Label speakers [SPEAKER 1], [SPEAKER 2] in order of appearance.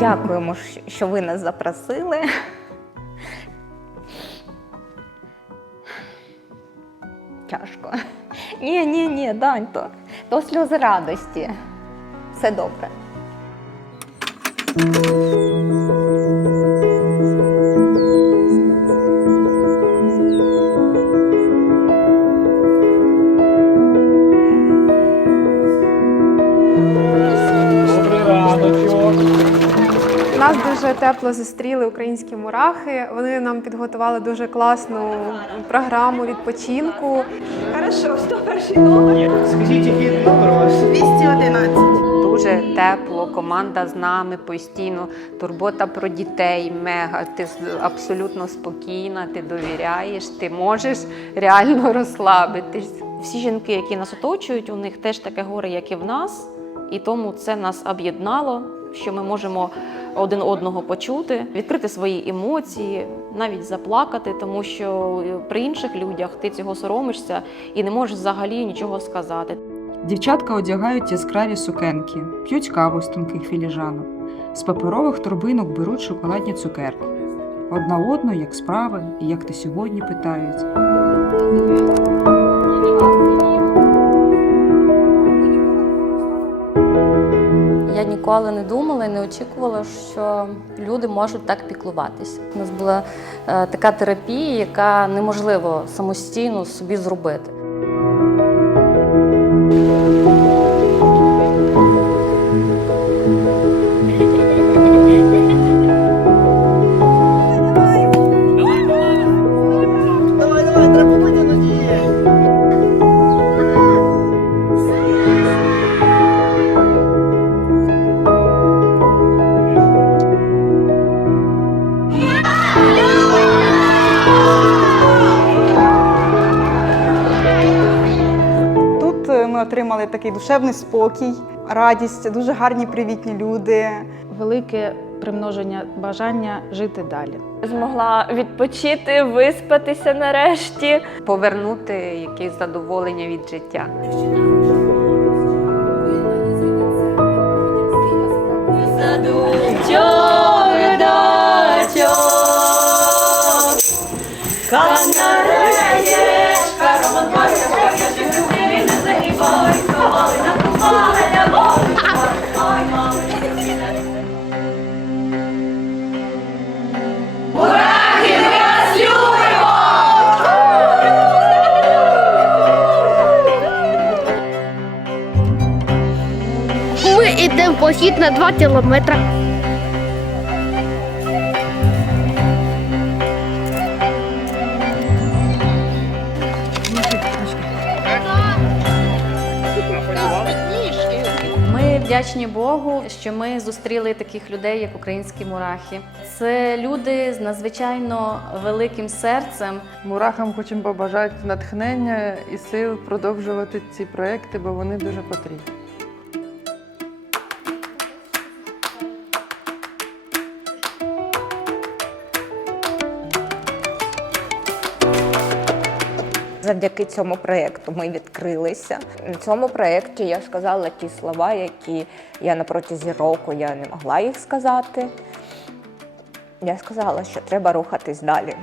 [SPEAKER 1] Дякуємо, що ви нас запросили. Тяжко. Ні, ні, ні, дань то. То сльози радості. Все добре.
[SPEAKER 2] Дуже тепло зустріли українські мурахи. Вони нам підготували дуже класну програму відпочинку.
[SPEAKER 3] Хорошо, 101 номер.
[SPEAKER 4] Скажіть, який номер у вас?
[SPEAKER 3] 211.
[SPEAKER 5] Дуже тепло, команда з нами постійно, турбота про дітей, мега. Ти абсолютно спокійна, ти довіряєш, ти можеш реально розслабитись.
[SPEAKER 6] Всі жінки, які нас оточують, у них теж таке горе, як і в нас, і тому це нас об'єднало, що ми можемо один одного почути, відкрити свої емоції, навіть заплакати, тому що е, при інших людях ти цього соромишся і не можеш взагалі нічого сказати.
[SPEAKER 7] Дівчатка одягають яскраві сукенки, п'ють каву з тонких філіжанок, з паперових торбинок беруть шоколадні цукерки. Одна одну, як справи і як ти сьогодні питають.
[SPEAKER 8] Ніколи не думала і не очікувала, що люди можуть так піклуватися. У нас була е, така терапія, яка неможливо самостійно собі зробити.
[SPEAKER 9] Отримали такий душевний спокій, радість, дуже гарні привітні люди.
[SPEAKER 10] велике примноження бажання жити далі.
[SPEAKER 5] Змогла відпочити, виспатися нарешті, повернути якесь задоволення від життя.
[SPEAKER 11] Ми йдемо в похід на 2 кілометри.
[SPEAKER 8] Ми вдячні Богу, що ми зустріли таких людей, як українські мурахи. Це люди з надзвичайно великим серцем.
[SPEAKER 10] Мурахам хочемо побажати натхнення і сил продовжувати ці проекти, бо вони дуже потрібні.
[SPEAKER 1] Завдяки цьому проєкту ми відкрилися. На цьому проєкті я сказала ті слова, які я на протязі року я не могла їх сказати. Я сказала, що треба рухатись далі.